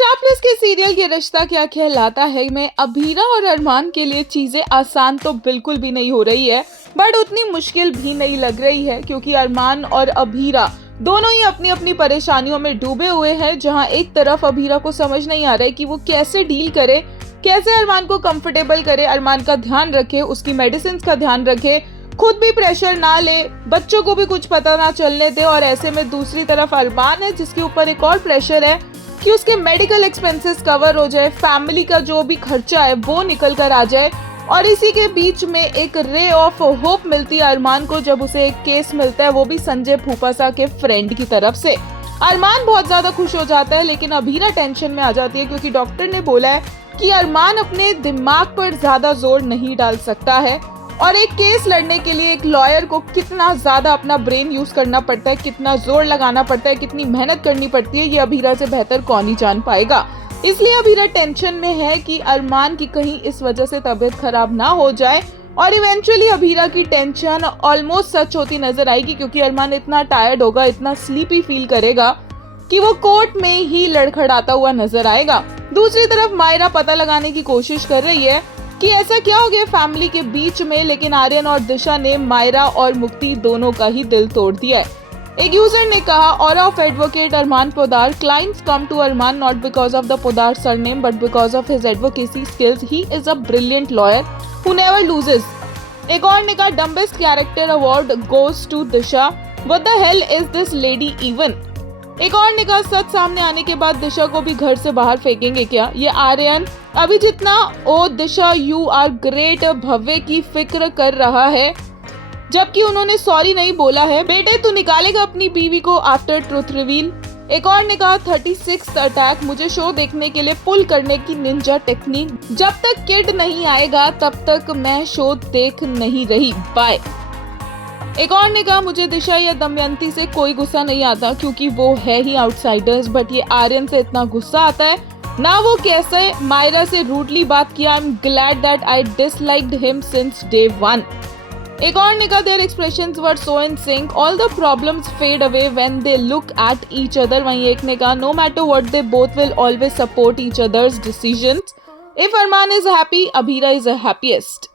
Star plus के serial ये रिश्ता क्या कहलाता है में अभीरा और अरमान के लिए चीजें आसान तो बिल्कुल भी नहीं हो रही है, बट उतनी मुश्किल भी नहीं लग रही है क्योंकि अरमान और अभीरा दोनों ही अपनी अपनी परेशानियों में डूबे हुए हैं। जहां एक तरफ अभीरा को समझ नहीं आ रहा है कि वो कैसे डील करे, कैसे अरमान को कंफर्टेबल करे, अरमान का ध्यान रखे, उसकी मेडिसिन का ध्यान रखे, खुद भी प्रेशर ना ले, बच्चों को भी कुछ पता ना चलने दे। और ऐसे में दूसरी तरफ अरमान है जिसके ऊपर एक और प्रेशर है कि उसके मेडिकल एक्सपेंसेस कवर हो जाए, फैमिली का जो भी खर्चा है वो निकल कर आ जाए। और इसी के बीच में एक रे ऑफ होप मिलती है अरमान को जब उसे एक केस मिलता है, वो भी संजय फूफासा के फ्रेंड की तरफ से। अरमान बहुत ज्यादा खुश हो जाता है, लेकिन अभीरा टेंशन में आ जाती है क्योंकि डॉक्टर ने बोला है कि अरमान अपने दिमाग पर ज्यादा जोर नहीं डाल सकता है और एक केस लड़ने के लिए एक लॉयर को कितना ज्यादा अपना ब्रेन यूज करना पड़ता है, कितना जोर लगाना पड़ता है, कितनी मेहनत करनी पड़ती है, ये अभीरा से बेहतर कौन ही जान पाएगा। इसलिए अभीरा टेंशन में है कि अरमान की कहीं इस वजह से तबीयत खराब ना हो जाए। और इवेंचुअली अभीरा की टेंशन ऑलमोस्ट सच होती नजर आएगी क्योंकि अरमान इतना टायर्ड होगा, इतना स्लीपी फील करेगा कि वो कोर्ट में ही लड़खड़ाता हुआ नजर आएगा। दूसरी तरफ मायरा पता लगाने की कोशिश कर रही है कि ऐसा क्या हो गया फैमिली के बीच में, लेकिन आर्यन और दिशा ने मायरा और मुक्ति दोनों का ही दिल तोड़ दिया है। एक यूजर ने कहा, aura of advocate Arman Poddar, clients come to Arman not because of the Poddar surname but because of his advocacy skills, he is a brilliant lawyer who never loses. एक और ने कहा, dumbest character award goes to Disha, what the hell is this lady even. एक और ने कहा, सच सामने आने के बाद दिशा को भी घर से बाहर फेंकेंगे क्या? ये आर्यन अभी जितना ओ दिशा यू आर ग्रेट भव्य की फिक्र कर रहा है, जबकि उन्होंने सॉरी नहीं बोला है। बेटे तू निकालेगा अपनी बीवी को आफ्टर ट्रुथ रिवील। एक और ने कहा, 36th अटैक, मुझे शो देखने के लिए पुल करने की निंजा टेक्निक, जब तक किड नहीं आएगा तब तक मैं शो देख नहीं रही, बाय। एक और ने कहा, मुझे दिशा या दमयंती से कोई गुस्सा नहीं आता क्योंकि वो है ही आउटसाइडर्स, बट ये आर्यन से इतना गुस्सा आता है ना। वो कैसे मायरा से रूडली बात किया, I am glad that I disliked him since day 1। एक और ने कहा, their expressions were so in sync, all the problems fade away when they look at each other. वहीं एक ने कहा, no matter what they both will always support each others decisions, if Arman is happy Abhira is the happiest.